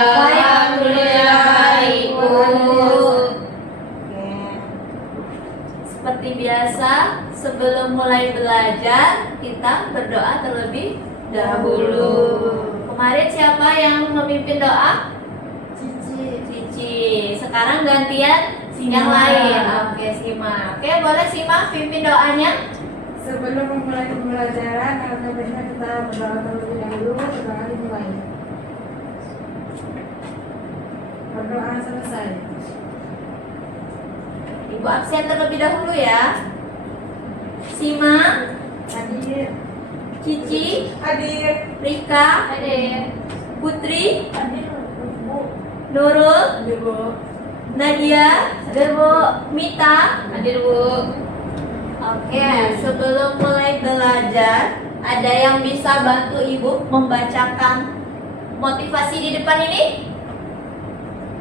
Alhamdulillah, Ibu. Seperti biasa, sebelum mulai belajar, kita berdoa terlebih dahulu. Kemarin siapa yang memimpin doa? Cici. Sekarang gantian yang lain. Oke, Sima. Oke, boleh Sima pimpin doanya? Sebelum memulai pembelajaran, alhamdulillah kita berdoa terlebih dahulu. Setelah dimulai. Berdoa selesai. Ibu absen terlebih dahulu ya. Sima, Hadir. Cici, Hadir. Rika, Hadir. Putri, Hadir. Bu. Nurul, Hadir, Bu. Nadia, Hadir, Bu. Mita. Hadir, Bu. Oke, sebelum mulai belajar, ada yang bisa bantu Ibu membacakan motivasi di depan ini?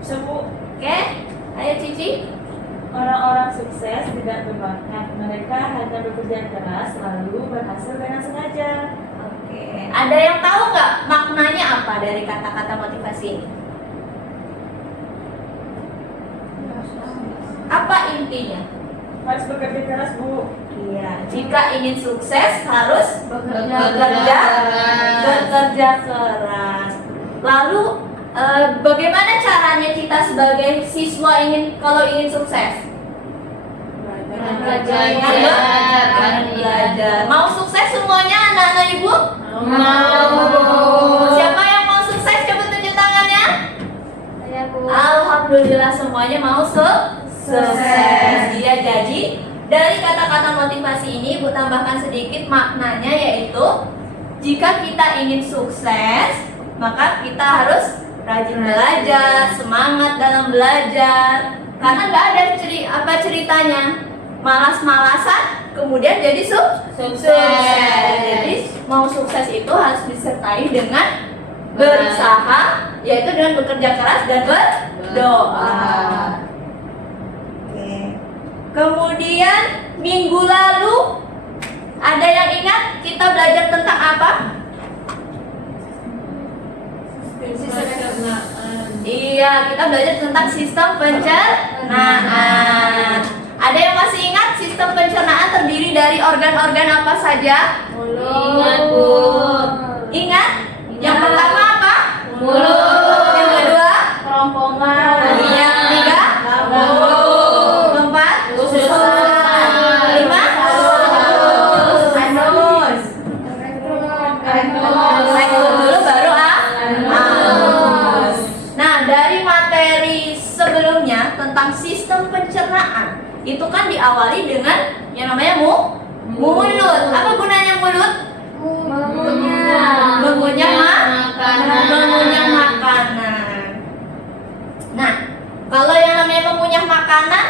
Semua Oke, ayo Cici. Orang-orang sukses tidak berbakat, mereka hanya bekerja keras lalu berhasil dengan sengaja. Oke, ada yang tahu nggak maknanya apa dari kata-kata motivasi ini? Apa intinya? Harus bekerja keras, Bu. Iya, jika ingin sukses harus Bekerja keras. Lalu bagaimana caranya kita sebagai siswa kalau ingin sukses? Dengan belajar. Mau sukses semuanya anak-anak Ibu? Mau. Siapa yang mau sukses? Coba tunjuk tangannya. Saya, Bu. Alhamdulillah semuanya mau sukses. Iya, jadi dari kata-kata motivasi ini Ibu tambahkan sedikit maknanya, yaitu jika kita ingin sukses, maka kita harus rajin belajar, semangat dalam belajar. Karena nggak ada ceritanya malas-malasan kemudian jadi sukses. Jadi mau sukses itu harus disertai dengan berusaha, yaitu dengan bekerja keras dan berdoa. Oke. Kemudian minggu lalu ada yang ingat kita belajar tentang apa? Iya, kita belajar tentang sistem pencernaan. Ada yang masih ingat sistem pencernaan terdiri dari organ-organ apa saja? Ingat, Bu. Ingat? Yang pertama apa? Mulut. Yang kedua? Kerongkongan. Yang ketiga? Lambung. Keempat? Usus. Kelima? Anus. Rektum dulu baru anus. Nah, dari materi sebelumnya tentang sistem pencernaan itu kan diawali dengan yang namanya mulut. Apa gunanya mulut? Mengunyah makanan. Nah, kalau yang namanya mengunyah makanan,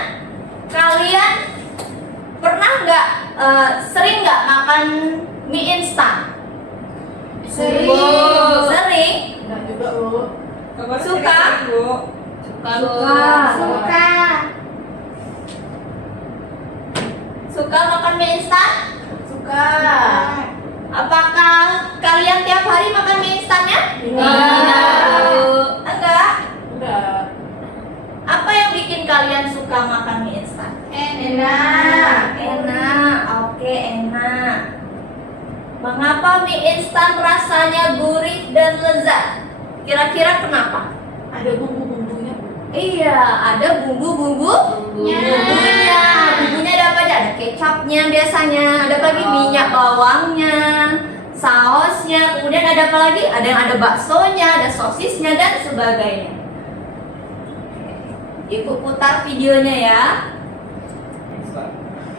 kalian pernah nggak sering nggak makan mie instan? Sering. Enggak juga, Bu. Suka? Suka makan mie instan? Suka. Apakah kalian tiap hari makan mie instannya? Enggak. Enggak. Apa yang bikin kalian suka makan mie instan? Enak. Oke, enak. Mengapa mie instan rasanya gurih dan lezat? Kira-kira kenapa? Ada bumbu-bumbunya, Bu. Iya, ada bumbunya. Bumbunya ada apa aja? Ada kecapnya biasanya, ada apa lagi? Minyak bawangnya, sausnya, kemudian ada apa lagi? Ada yang ada baksonya, ada sosisnya dan sebagainya. Ibu putar videonya ya. Instan.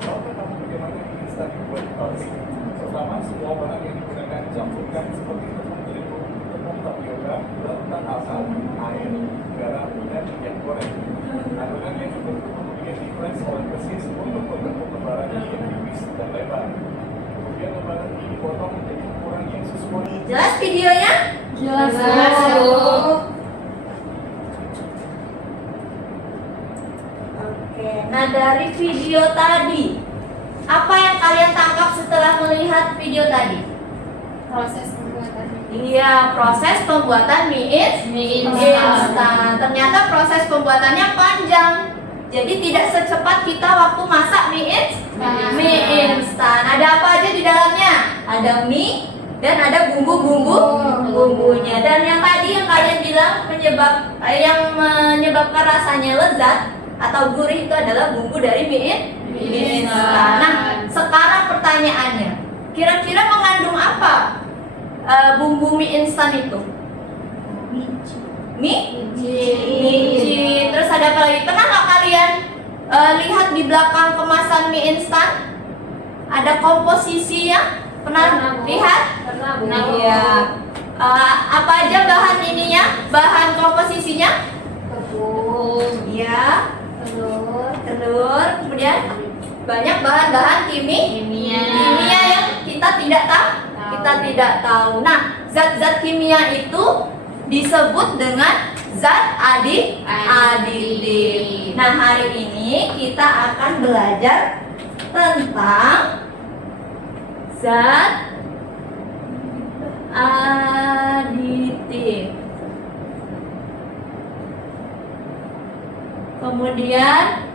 Tahukah kamu bagaimana instan dibuat pabrik? Pertama, semua bahan yang digunakan dicampurkan seperti tepung terigu, tepung tapioka, larutan asam, air, garam, dan minyak goreng. Adonan yang dibentuk kemudian di-press oleh mesin untuk membentuk lembaran yang tipis dan lebar. Kemudian lembaran ini dipotong menjadi ukuran yang sesuai. Jelas videonya? Jelas, Bu. Oke, nah dari video tadi, apa yang kalian tangkap setelah melihat video tadi? Proses pembuatan. Iya, proses pembuatan mie instan. instan. Ternyata proses pembuatannya panjang. Jadi tidak secepat kita waktu masak mie instan. Ada apa aja di dalamnya? Ada mie dan ada bumbunya. Dan yang tadi yang kalian bilang yang menyebabkan rasanya lezat atau gurih itu adalah bumbu dari mie instan. Nah, sekarang pertanyaannya, kira-kira mengandung apa bumbu mie instan itu? Micin. Terus ada apa lagi? Pernah nggak kalian lihat di belakang kemasan mie instan ada komposisinya? Pernah lihat? Pernah. Iya. Apa aja bahan ininya? Bahan komposisinya? Tepung. Iya. Telur. Kemudian banyak bahan-bahan kimia yang kita tidak tahu. Nah, zat-zat kimia itu disebut dengan zat aditif. Nah, hari ini kita akan belajar tentang zat aditif. Kemudian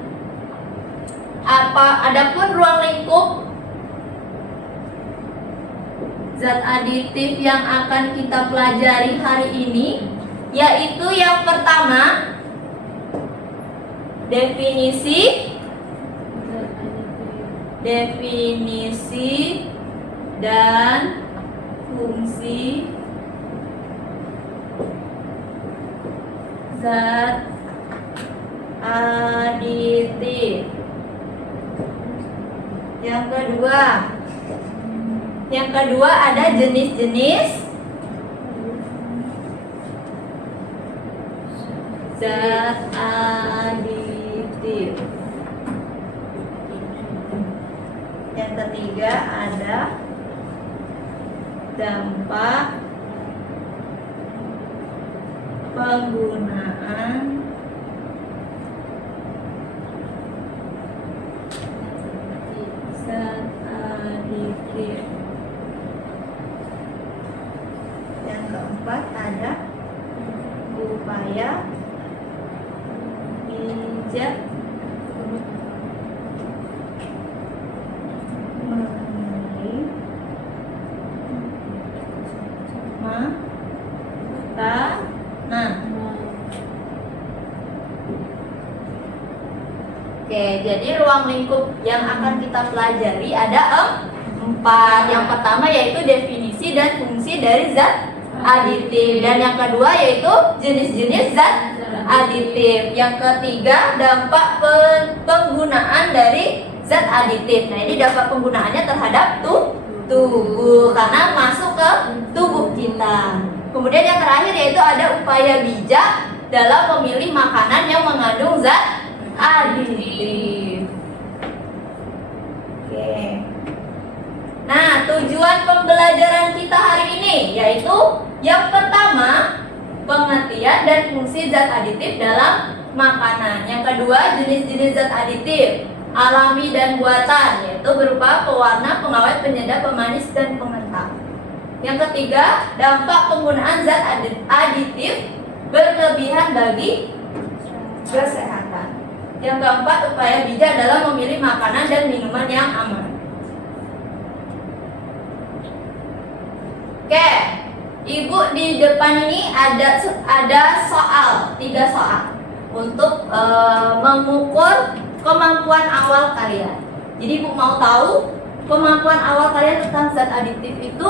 adapun ruang lingkup zat aditif yang akan kita pelajari hari ini, yaitu yang pertama definisi dan fungsi zat aditif. Yang kedua ada jenis-jenis zat aditif. Yang ketiga ada dampak penggunaan zat aditif. Yang keempat ada upaya bijak memilih makanan. Oke, jadi ruang lingkup yang akan kita pelajari ada 4. Yang pertama yaitu definisi dan fungsi dari zat aditif, dan yang kedua yaitu jenis-jenis zat aditif. Yang ketiga dampak penggunaan dari zat aditif. Nah, ini dampak penggunaannya terhadap tubuh karena masuk ke tubuh kita. Kemudian yang terakhir yaitu ada upaya bijak dalam memilih makanan yang mengandung zat aditif. Oke. Nah, tujuan pembelajaran kita hari ini yaitu yang pertama, pengertian dan fungsi zat aditif dalam makanan. Yang kedua, jenis-jenis zat aditif, alami dan buatan, yaitu berupa pewarna, pengawet, penyedap, pemanis, dan pengental. Yang ketiga, dampak penggunaan zat aditif berlebihan bagi kesehatan. Yang keempat, upaya bijak dalam memilih makanan dan minuman yang aman. Oke, Ibu di depan ini ada soal, 3 soal untuk mengukur kemampuan awal kalian. Jadi Ibu mau tahu kemampuan awal kalian tentang zat aditif itu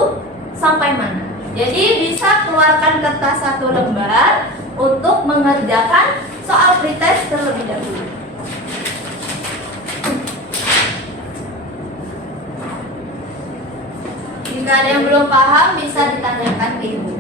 sampai mana. Jadi bisa keluarkan kertas 1 lembar untuk mengerjakan soal pretest terlebih dahulu. Jika ada yang belum paham bisa ditanyakan ke Ibu.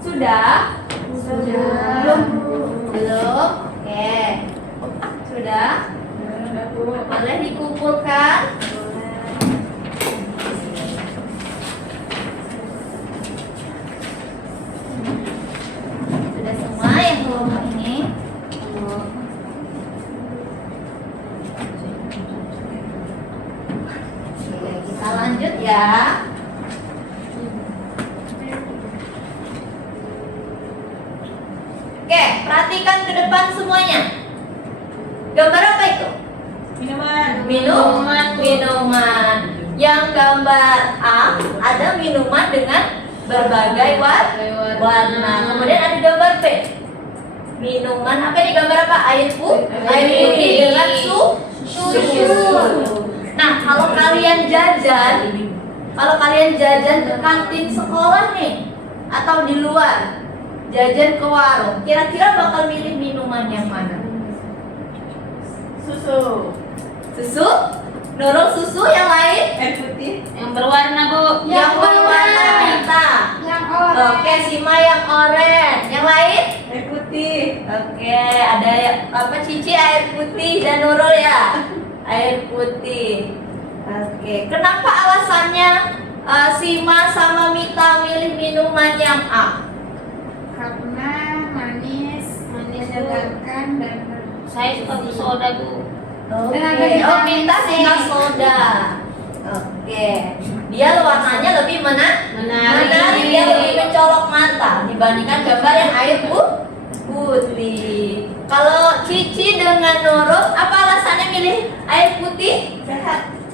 Sudah? Sudah. Belum? Oke. Sudah? Boleh dikumpulkan? Sudah semua yang kelompok ini? Oke, kita lanjut ya. Oke, perhatikan ke depan semuanya. Gambar apa itu? Minuman. Yang gambar A ada minuman dengan berbagai warna. Kemudian ada gambar B. Minuman apa ini, gambar apa? Air putih dengan susu. Nah, kalau kalian jajan ke kantin sekolah nih atau di luar, jajan ke warung, kira-kira bakal milih minuman yang mana? Susu. Susu? Nurul susu, yang lain? Air putih. Yang berwarna, Bu. Yang berwarna merah. Yang oranye. Oke, Sima yang oranye. Yang lain? Air putih. Oke, ada apa, Cici air putih dan Nurul ya? Air putih. Oke, kenapa alasannya Sima sama Mita milih minuman yang A? Karena manis, menyegarkan dan Saya suka soda, Bu. Oke, Dengan lebih oh manis Mita sih. suka soda. Oke, dia warnanya lebih menarik, dia lebih mencolok mata dibandingkan gambar yang air putih. Kalau Cici dengan Nurul, apa alasannya milih air putih?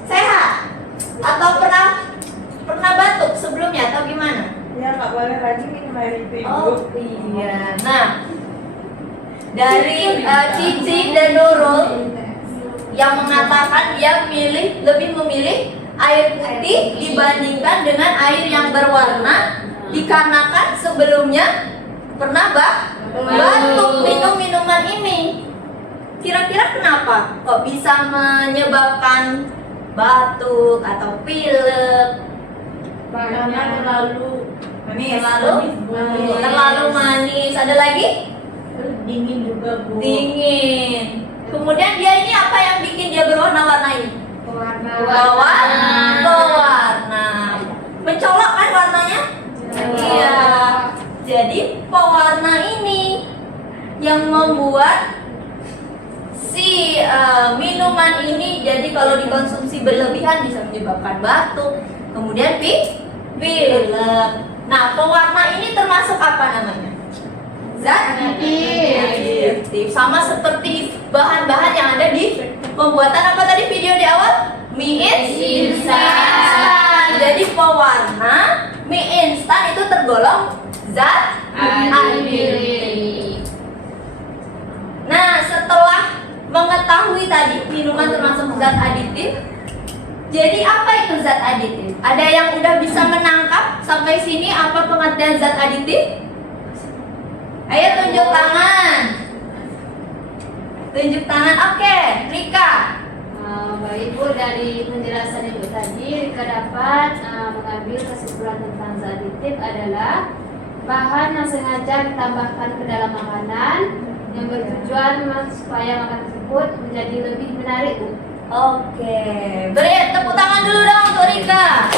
Sehat. Atau pernah batuk sebelumnya atau gimana? Ya, nggak boleh lagi minum air itu, Ibu. Oh iya. Nah, dari Cici dan Nurul yang mengatakan dia lebih memilih air putih dibandingkan dengan air yang berwarna, dikarenakan sebelumnya pernah batuk minum minuman ini. Kira-kira kenapa kok bisa menyebabkan batuk atau pilek? Karena terlalu manis. Terlalu manis. Ada lagi? Dingin juga, Bu. Dingin. Kemudian dia ini apa yang bikin dia berwarna-warni? Pewarna. Mencolok kan warnanya? Iya. Jadi pewarna ini yang membuat si minuman ini jadi kalau dikonsumsi berlebihan bisa menyebabkan batuk, kemudian pilek. Nah, pewarna ini termasuk apa namanya? Zat adiktif. Sama seperti bahan-bahan yang ada di pembuatan apa tadi video di awal? Mie instan. Jadi pewarna mie instan itu tergolong zat adiktif. Nah, setelah mengetahui tadi minuman termasuk zat adiktif, jadi apa itu zat adiktif? Ada yang udah bisa menangkap sampai sini apa pengertian zat adiktif? Ayo tunjuk tangan. Tunjuk tangan. Oke, Rika. Baik, Bu, dari penjelasan Ibu tadi, Rika dapat mengambil kesimpulan tentang zat adiktif adalah bahan yang sengaja ditambahkan ke dalam makanan yang bertujuan supaya makanan tersebut menjadi lebih menarik, Bu. Oke, beri tepuk tangan dulu dong untuk Rika.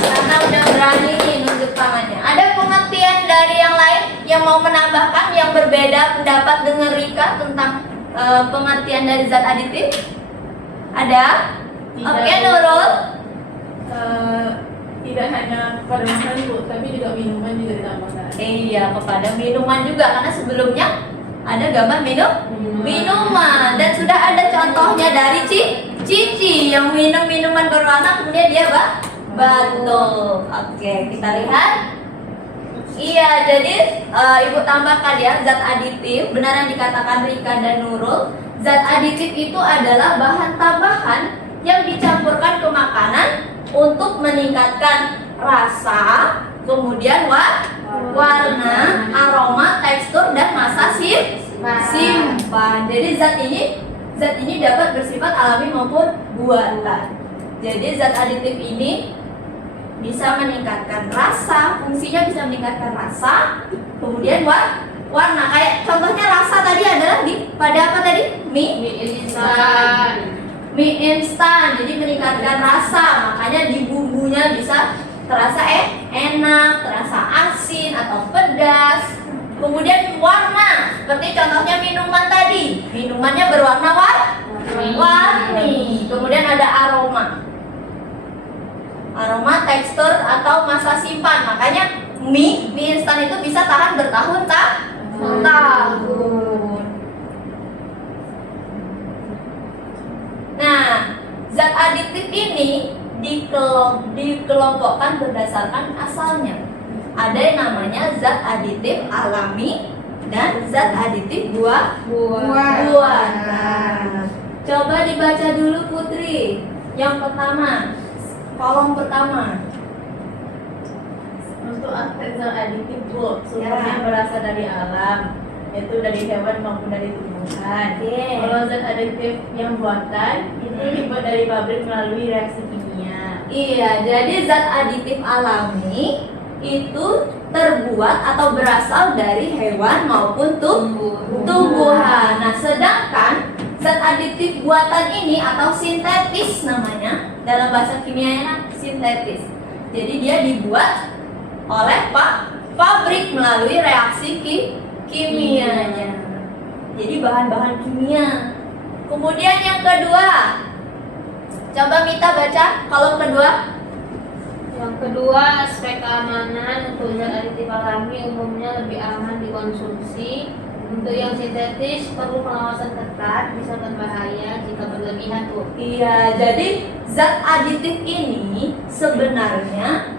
Karena udah berani nih nunjuk tangannya. Ada pengertian dari yang lain yang mau menambahkan yang berbeda pendapat dengan Rika tentang pengertian dari zat adiktif? Ada? Oke, Nurul. Tidak hanya pada makanan, Bu, tapi juga minuman juga ditambahkan. Iya, kepada minuman juga karena sebelumnya ada gambar minuman dan sudah ada contohnya dari Cici yang minum minuman berwarna kemudian dia batuk. Oke, kita lihat. Iya, jadi Ibu tambahkan ya, zat aditif. Benar yang dikatakan Rika dan Nurul. Zat aditif itu adalah bahan tambahan yang dicampurkan ke makanan untuk meningkatkan rasa, kemudian warna, aroma, tekstur, dan masa simpan. Jadi zat ini dapat bersifat alami maupun buatan. Jadi zat aditif ini bisa meningkatkan rasa, fungsi fungsinya bisa meningkatkan rasa, kemudian warna. Kayak contohnya rasa tadi adalah pada apa tadi? Mie instan, jadi meningkatkan rasa, makanya di bumbunya bisa terasa enak, terasa asin atau pedas. Kemudian warna, seperti contohnya minuman tadi, minumannya berwarna warni. Kemudian ada aroma, tekstur atau masa simpan, makanya mie instan itu bisa tahan bertahun-tahun. Nah, zat aditif ini dikelompokkan berdasarkan asalnya. Ada yang namanya zat aditif alami dan zat aditif buatan. Nah, coba dibaca dulu Putri. Yang pertama, kolom pertama. Untuk aspek zat aditif Bu, sumbernya berasal dari alam, yaitu dari hewan maupun dari tumbuhan. Kalau zat aditif yang buatan itu dibuat dari pabrik melalui reaksi kimia. Iya, jadi zat aditif alami itu terbuat atau berasal dari hewan maupun tumbuhan. Nah, sedangkan zat aditif buatan ini atau sintetis namanya, dalam bahasa kimianya sintetis. Jadi dia dibuat oleh pabrik melalui reaksi kimianya. Jadi bahan-bahan kimia. Kemudian yang kedua, coba Mita baca kolom kedua. Yang kedua, aspek keamanan. Untuk zat aditif alami umumnya lebih aman dikonsumsi. Untuk yang sintetis perlu pengawasan ketat, bisa berbahaya jika berlebihan Bu. Iya, jadi zat aditif ini sebenarnya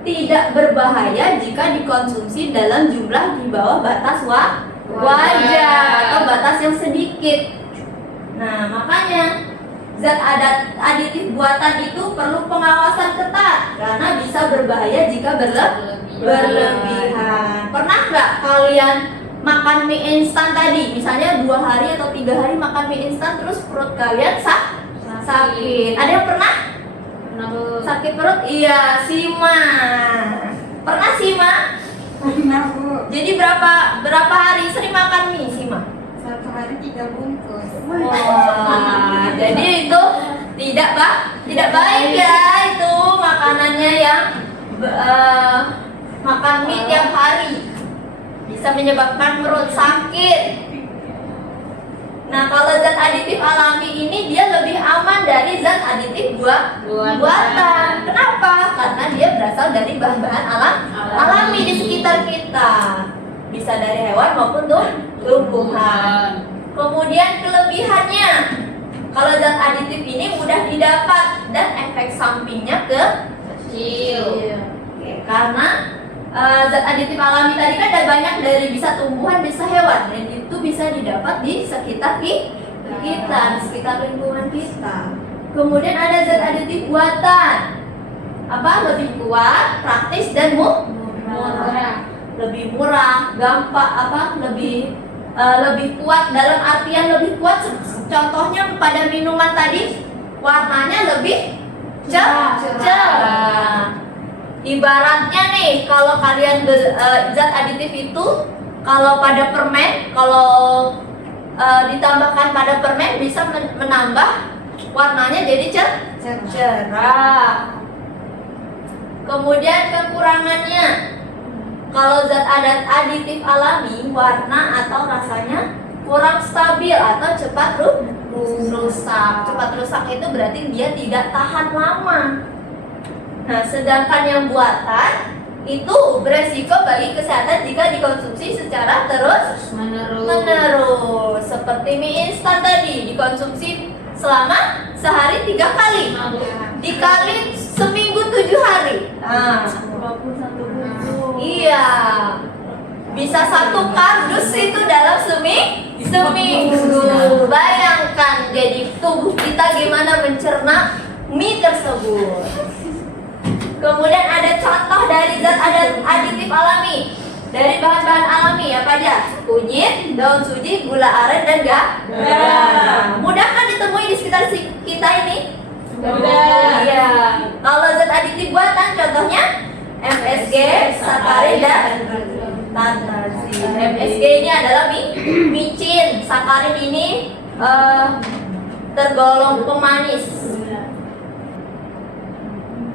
tidak berbahaya jika dikonsumsi dalam jumlah di bawah batas wajar atau batas yang sedikit. Nah, makanya zat aditif buatan itu perlu pengawasan ketat karena bisa berbahaya jika berlebihan. Pernah nggak kalian makan mie instan tadi? Misalnya 2 hari atau 3 hari makan mie instan terus perut kalian sakit. Ada yang pernah? Sakit perut? Iya, Sima. Pernah Sima? Pernah Bu, Jadi berapa hari sering makan mie Sima? 1 hari 3 bungkus. Wah, jadi itu tidak baik ya, itu makanannya yang makan mie tiap hari bisa menyebabkan perut sakit. Nah, kalau zat aditif alami ini dia lebih aman dari zat aditif buatan. Kenapa? Karena dia berasal dari bahan-bahan alami di sekitar kita. Bisa dari hewan maupun tumbuhan. Kemudian kelebihannya, kalau zat aditif ini mudah didapat dan efek sampingnya kecil. Karena zat aditif alami tadi kan ada banyak dari bisa tumbuhan bisa hewan dan itu bisa didapat di sekitar kita, di sekitar lingkungan kita. Kemudian ada zat aditif buatan. Lebih kuat, praktis dan murah. Lebih murah, gampang lebih kuat dalam artian lebih kuat. Contohnya pada minuman tadi warnanya lebih cerah. Ibaratnya nih, kalau kalian zat aditif itu kalau pada permen, ditambahkan pada permen bisa menambah warnanya jadi cerah. Kemudian kekurangannya, kalau zat aditif alami warna atau rasanya kurang stabil atau cepat rusak. Cepat rusak itu berarti dia tidak tahan lama. Nah, sedangkan yang buatan itu beresiko bagi kesehatan jika dikonsumsi secara terus-menerus. Seperti mie instan tadi dikonsumsi selama sehari 3 kali, dikali seminggu 7 hari. 21 bungkus. Iya, bisa 1 kardus itu dalam seminggu. Bayangkan jadi tubuh kita gimana mencerna mie tersebut. Kemudian ada contoh dari zat aditif alami dari bahan-bahan alami apa aja? Kunyit, daun suji, gula aren dan garam. Mudah kan ditemui di sekitar kita ini? Mudah. Iya. Kalau zat aditif buatan contohnya MSG, sakarin dan tartrazin. MSG ini adalah micin. Sakarin ini tergolong pemanis.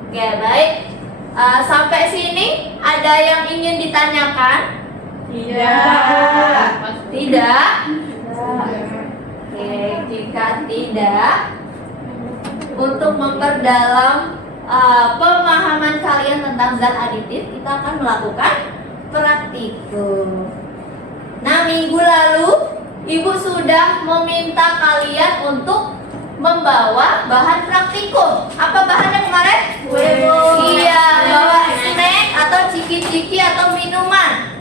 Oke, baik. Sampai sini ada yang ingin ditanyakan? Tidak. Oke, jika tidak, untuk memperdalam pemahaman kalian tentang zat aditif, kita akan melakukan praktikum. Nah, minggu lalu Ibu sudah meminta kalian untuk membawa bahan praktikum. Apa bahannya kemarin? Iya, bawa snack atau ciki-ciki atau minuman.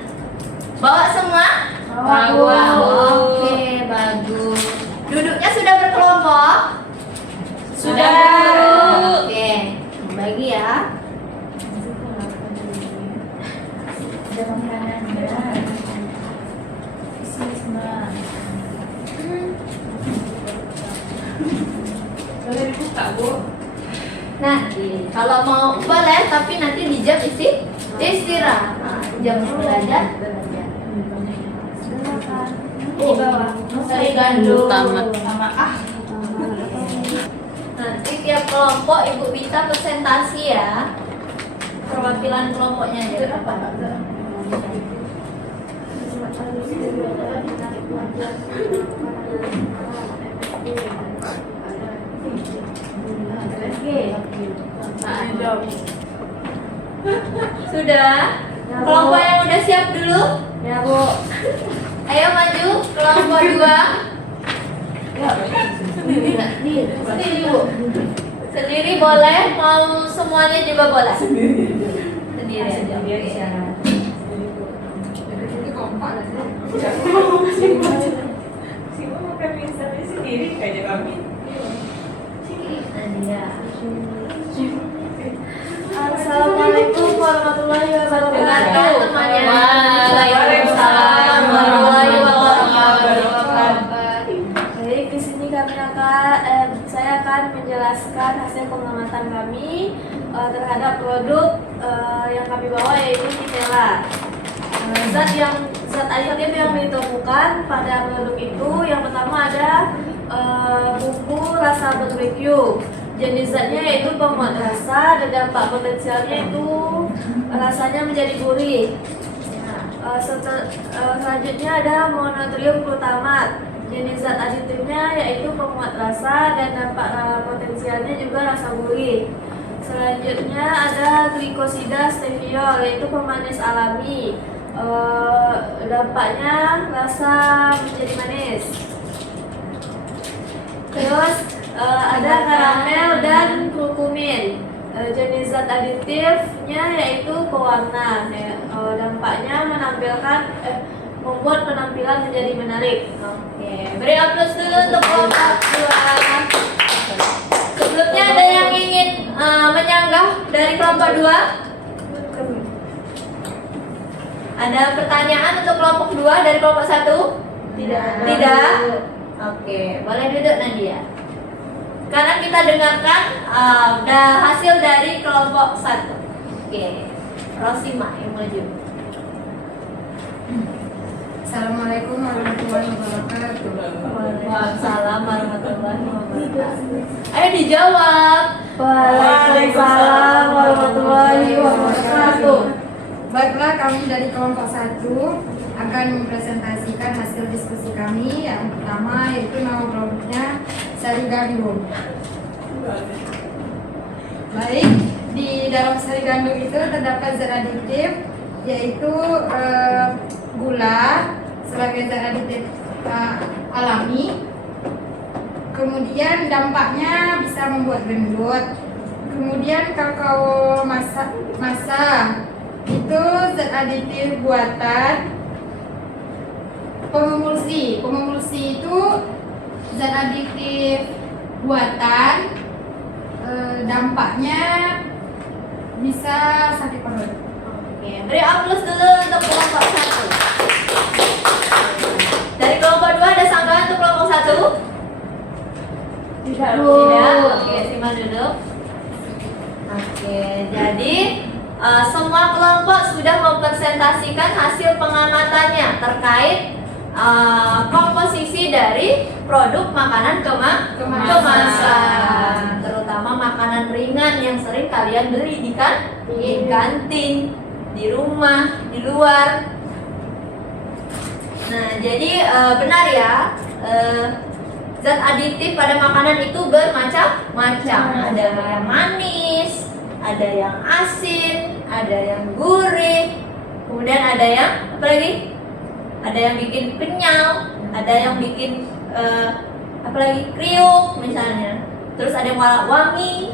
Bawa semua? Bawa. Oke, bagus. Duduknya sudah berkelompok? Sudah. Oke, bagi ya. Boleh dibuka, Bu? Nanti kalau mau boleh, tapi nanti di jam istirahat. Jam belajar. Di bawah. Sari gandum. Sama Nanti tiap kelompok Ibu minta presentasi ya. Perwakilan kelompoknya aja. Sudah? Kelompok yang udah siap dulu? Ya, Bu. Ayo maju, kelompok 2. Sendiri Bu. Sendiri boleh, mau semuanya juga boleh. Sendiri aja. Itu kompak lah, Bu. Siapa makan mie instan sendiri kayak kami. Nadia. Assalamualaikum warahmatullahi wabarakatuh. Dengarkan temannya. Waalaikumsalam warahmatullahi wabarakatuh. Baik, di sini saya akan menjelaskan hasil pengamatan kami terhadap produk yang kami bawa, yaitu Nutella. Zat aditif yang ditemukan pada produk itu, yang pertama ada bumbu rasa barbecue. Jenis zatnya yaitu penguat rasa dan dampak potensialnya itu rasanya menjadi gurih. Selanjutnya ada mononatrium glutamat. Jenis zat aditifnya yaitu penguat rasa dan dampak potensialnya juga rasa gurih. Selanjutnya ada glikosida steviol, yaitu pemanis alami. Dampaknya rasa menjadi manis. Terus ada karamel dan kurkumin. Jenis zat aditifnya yaitu pewarna. Dampaknya membuat penampilan menjadi menarik. Oke, beri aplaus dulu untuk kelompok 2. Sebelumnya ada yang ingin menyanggah dari kelompok 2? Ada pertanyaan untuk kelompok 2 dari kelompok 1? Tidak? Oke, boleh duduk Nadia. Sekarang kita dengarkan hasil dari kelompok 1. Oke, Rosima yang maju. Assalamualaikum warahmatullahi wabarakatuh. Waalaikumsalam warahmatullahi wabarakatuh. Ayo dijawab. Waalaikumsalam warahmatullahi wabarakatuh. Baiklah, kami dari kelompok 1 akan mempresentasikan hasil diskusi kami. Yang pertama yaitu nama produknya Sarigandum. Baik, di dalam Sarigandum itu terdapat zat aditif yaitu gula sebagai zat aditif alami. Kemudian dampaknya bisa membuat gendut. Kemudian kakao masa itu zat aditif buatan. Pememulsi itu zat aditif buatan. Dampaknya bisa sakit perut. Oke, beri aplaus dulu untuk kelompok 1. Dari kelompok 2 ada sanggahan untuk kelompok 1? Tidak. Oke, simak duduk. Oke, jadi semua kelompok sudah mempresentasikan hasil pengamatannya terkait komposisi dari produk makanan kemasan, terutama makanan ringan yang sering kalian beli di kantin, di rumah, di luar. Nah, jadi benar ya, zat aditif pada makanan itu bermacam-macam. Ada yang manis, ada yang asin, ada yang gurih, kemudian ada yang apa lagi? Ada yang bikin kenyal, ada yang bikin apa lagi? Kriuk misalnya. Terus ada yang wangi.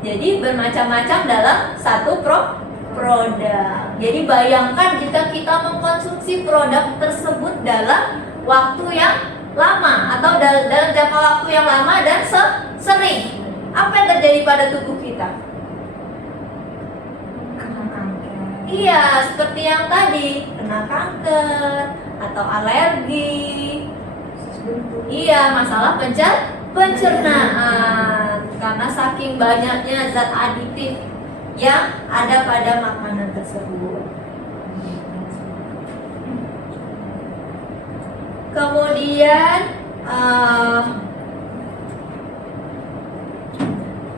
Jadi bermacam-macam dalam satu produk. Jadi bayangkan jika kita mengkonsumsi produk tersebut dalam waktu yang lama atau dalam jangka waktu yang lama dan sering. Apa yang terjadi pada tubuh kita? Iya, seperti yang tadi, kena kanker atau alergi. Iya, masalah pencernaan karena saking banyaknya zat aditif yang ada pada makanan tersebut. Kemudian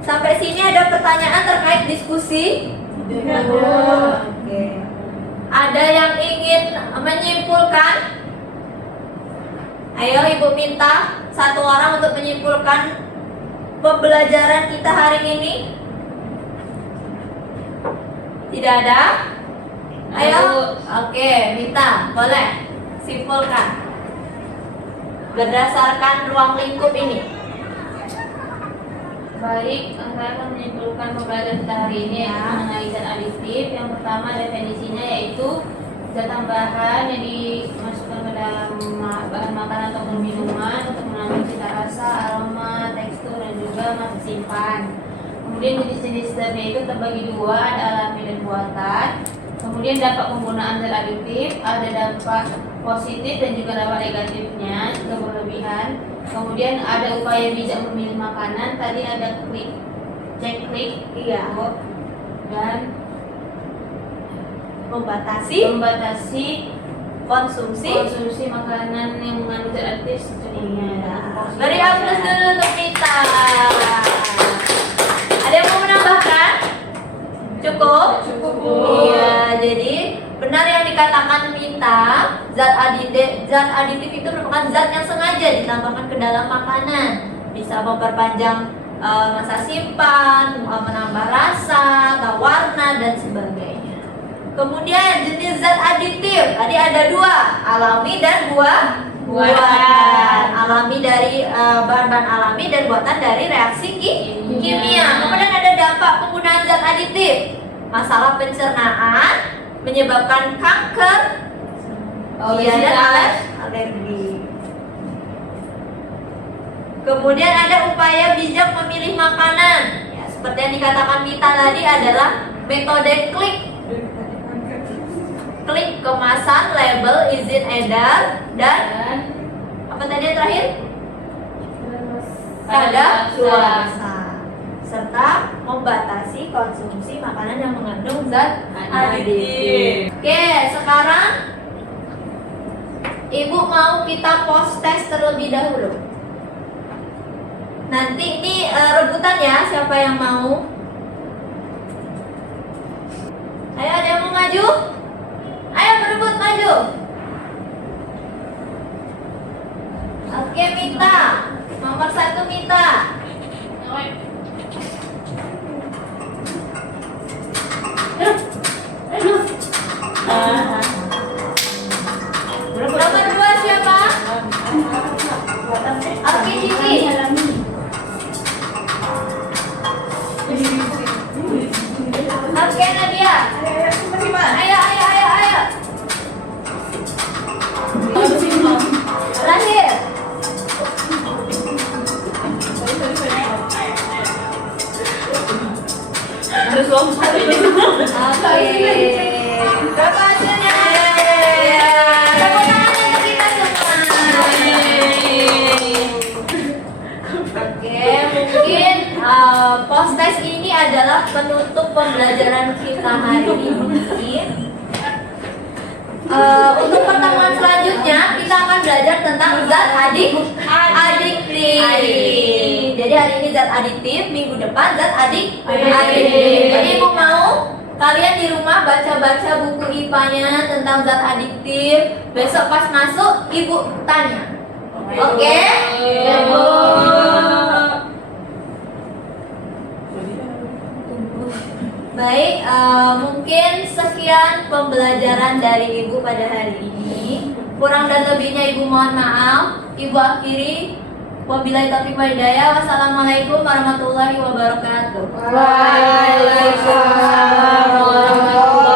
sampai sini ada pertanyaan terkait diskusi? Oke. Ada yang ingin menyimpulkan? Ayo Ibu minta satu orang untuk menyimpulkan pembelajaran kita hari ini. Tidak ada? Ayo. Oke, minta. Boleh. Simpulkan. Berdasarkan ruang lingkup ini. Baik, saya akan menyimpulkan pembelajaran kita hari ini mengenai zat aditif. Yang pertama definisinya yaitu zat tambahan yang dimasukkan ke dalam bahan makanan ataupun minuman untuk menambah cita rasa, aroma, tekstur, dan juga masa simpan. Kemudian jenis-jenis zatnya itu terbagi dua, ada alami dan buatan. Kemudian dampak penggunaan zat aditif, ada dampak positif dan juga dampak negatifnya, juga berlebihan. Kemudian ada upaya bijak memilih makanan, tadi ada cek klik, Iya. dan Membatasi konsumsi makanan yang mengandung zat aditif secukupnya. Beri aplaus dulu untuk Mita. Ada yang mau menambahkan? Cukup? Cukup. Iya, jadi benar yang dikatakan Mita, zat aditif itu merupakan zat yang sengaja ditambahkan ke dalam makanan. Bisa memperpanjang masa simpan, menambah rasa, atau warna, dan sebagainya. Kemudian jenis zat aditif, tadi ada dua, alami dan buatan. Alami dari bahan-bahan alami dan buatan dari reaksi kimia. Kemudian ada dampak penggunaan zat aditif, masalah pencernaan, menyebabkan kanker, dan alergi. Kemudian ada upaya bijak memilih makanan. Ya, seperti yang dikatakan Mita tadi adalah metode klik kemasan, label, izin edar, dan apa tadi yang terakhir? Kadaluarsa, serta membatasi konsumsi makanan yang mengandung zat aditif. Oke, sekarang Ibu mau kita post test terlebih dahulu. Nanti ini rebutan ya, siapa yang mau? Ayo, ada yang mau maju? Ayo berebut maju. Oke, Mita. Nomor 1 Mita. Nomor 2 siapa? Oke, Cici. Oke, Nadia. Ayo. Terakhir. Oke. Berapa hasilnya? adalah penutup pembelajaran kita hari ini. Untuk pertemuan selanjutnya kita akan belajar tentang zat adiktif. Jadi hari ini zat aditif, minggu depan zat adiktif. Jadi ibu mau kalian di rumah baca-baca buku IPA-nya tentang zat adiktif. Besok pas masuk ibu tanya. Oke? Ya, Bu. Baik, mungkin sekian pembelajaran dari ibu pada hari ini. Kurang dan lebihnya ibu mohon maaf. Ibu akhiri. Wabillahi taufiq wal hidayah. Wassalamualaikum warahmatullahi wabarakatuh. Waalaikumsalam warahmatullahi